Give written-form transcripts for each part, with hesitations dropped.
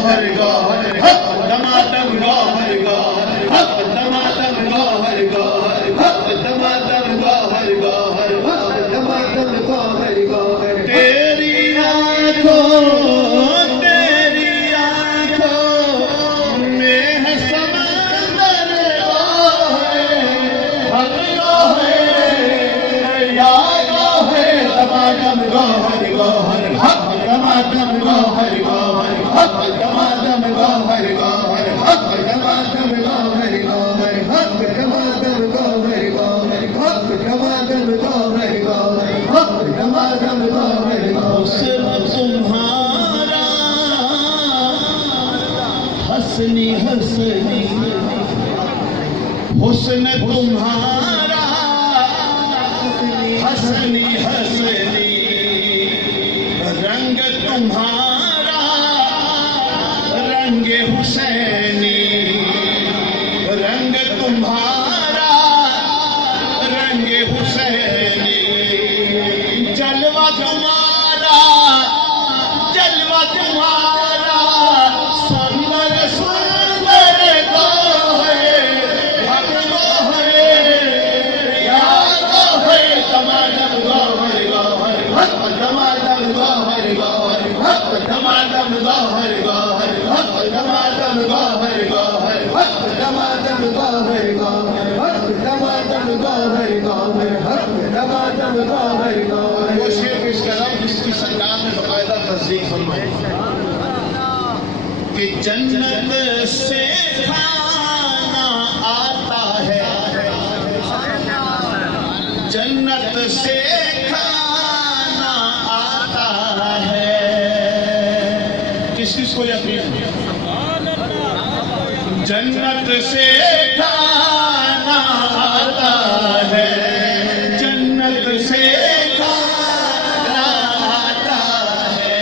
गौहर गौहर हक दमादम गौहर गौहर हक दमादम गौहर गौहर हक दमादम गौहर गौहर हक दमादम गौहर गौहर तेरी आँखों में है समंदर हक गौहर या गौहर दमादम गौहर गौहर हक दमादम गौहर गौहर हक दमादम गौहर गौहर हक दमादम गौहर गौहर हक दमादम गौहर गौहर हक दमादम गौहर गौहर हक दमादम गौहर हुस्न तुम्हारा हसनी हसनी हुस्न तुम्हारा हसनी हसनी रंग तुम्हारा रंगे हुसैनी रंग तुम्हारा रंगे हुसैनी जलवा तुम्हारा सुंदर सुंदर गौहर हक गौहर या गौहर दमादम गौहर गौहर हक दमादम गौहर गौहर हक दमादम गौहर गौहर हक दमादम गौहर गौहर हक दमादम गौहर गौहर हक दमादम गौहर गौहर हक दमादम गौहर गौहर वो शेर इस कलाम जिसकी सरकार ने बाकायदा तस्दीक फरमाई कि जन्नत से खाना आता है जन्नत से खाना आता है किस को यकीन जन्नत से खाना आता है जन्नत से खाना आता है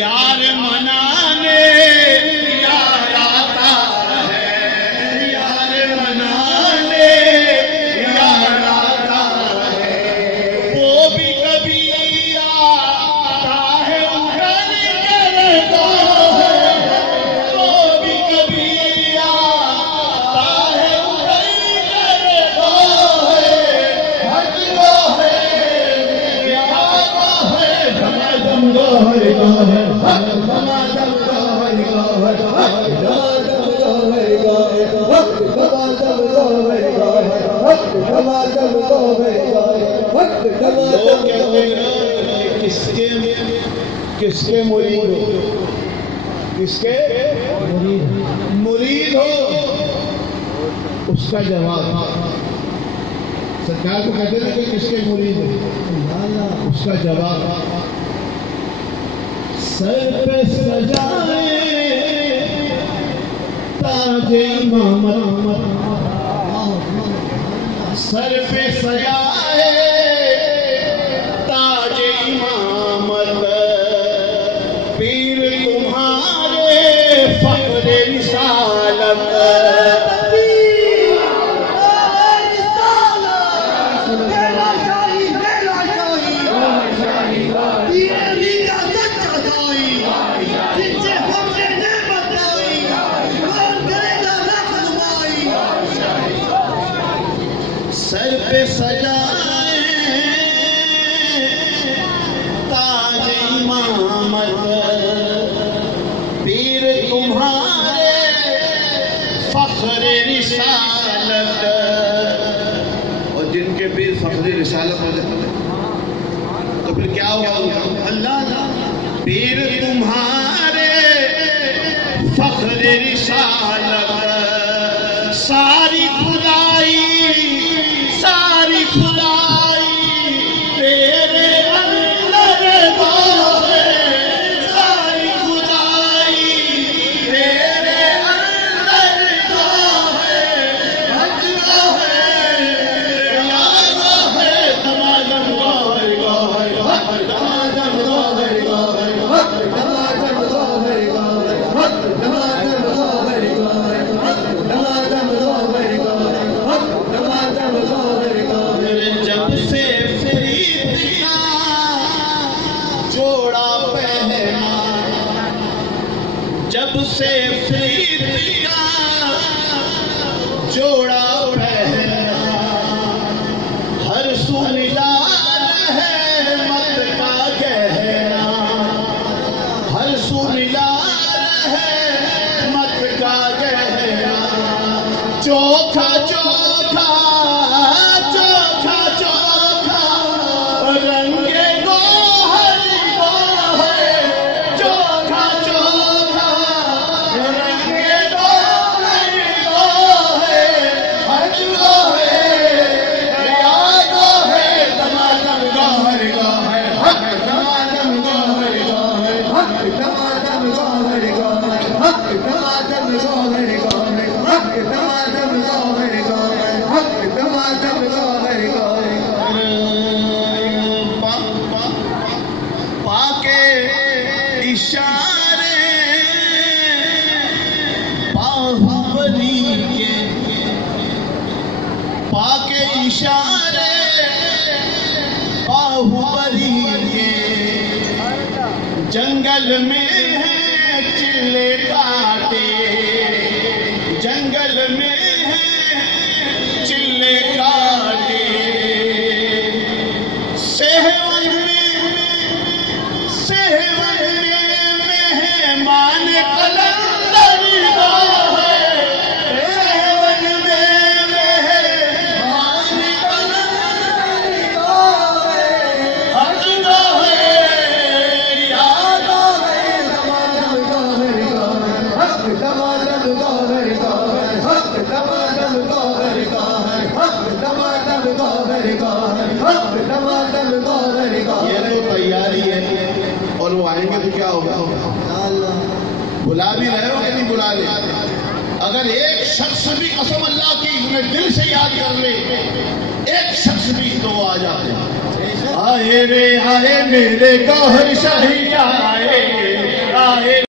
यार मनाने यार आता है यार मनाने यार आता है वो भी कभी आता है उठन करता है वो भी कभी आता है उठन करता है हक गौहर या गौहर दमादम गौहर गौहर हक दमादम गौहर गौहर हक दमादम गौहर गौहर हक दमादम गौहर गौहर हक दमादम गौहर गौहर हक दमादम किसके मुरीद हो किसके मुरीद हो उसका जवाब सरकार को कहते थे कि किसके मुरीद हो उसका जवाब सर पे सजाए ताजे इमामत सर पे सजाए ताजे इमामत पीर तुम्हारे फख्र रिसालत सर पे सजाए ताज इमामत पीर तुम्हारे फख्र रिसालत और जिनके पीर फख्र रिसालत हो जाते तो फिर क्या हुआ अल्लाह पीर तुम्हारे फख्र रिसालत सारी खुदाई तेरे अंदर है सारी खुदाई तेरे अंदर है हक गौहर या गौहर दमादम गौहर गौहर हक दमादम गौहर गौहर हक दमादम गौहर गौहर हक दमादम गौहर गौहर हक दमादम गौहर गौहर से प्रीत का जोड़ा पहना, हर सू निलाल है मत का गहना, हर सू निलाल है मत का गहना, चोखा चोखा चोखा चोखा रंगे गोहर गोहर, चोखा चोखा रंगे गोहर गोहर, हर गोहर या गोहर तमाम गोहर गोहर, हक तमाम गोहर गोहर, हक तमाम गोहर गोहर, हक तमाम गोहर गोहर, हक तमाम गोहर गोहर, हक तमाम गोहर गोहर। पाके इशारे बाहुबली के, पाके इशारे बाहुबली के, जंगल में है चिल्ले काटे, जंगल में है चिल्ले काटे, सेहवन में मेहमान कलंदर है, सेहवन में मेहमान कलंदर है, हक गोहर या गोहर तमाम गोहर गोहर, हक तमाम गोहर गोहर, हक तमाम गोहर गोहर, हक तमाम गोहर गोहर, हक तमाम गोहर गोहर। ये तो तैयारी है और वो आएंगे तो क्या होगा? बुला भी रहे हो कि नहीं बुला ले? अगर एक शख्स भी कसम अल्लाह की मैं दिल से याद कर ले, एक शख्स भी तो वो आ जाते। आए रे आए मेरे गौहर शाही आए, आए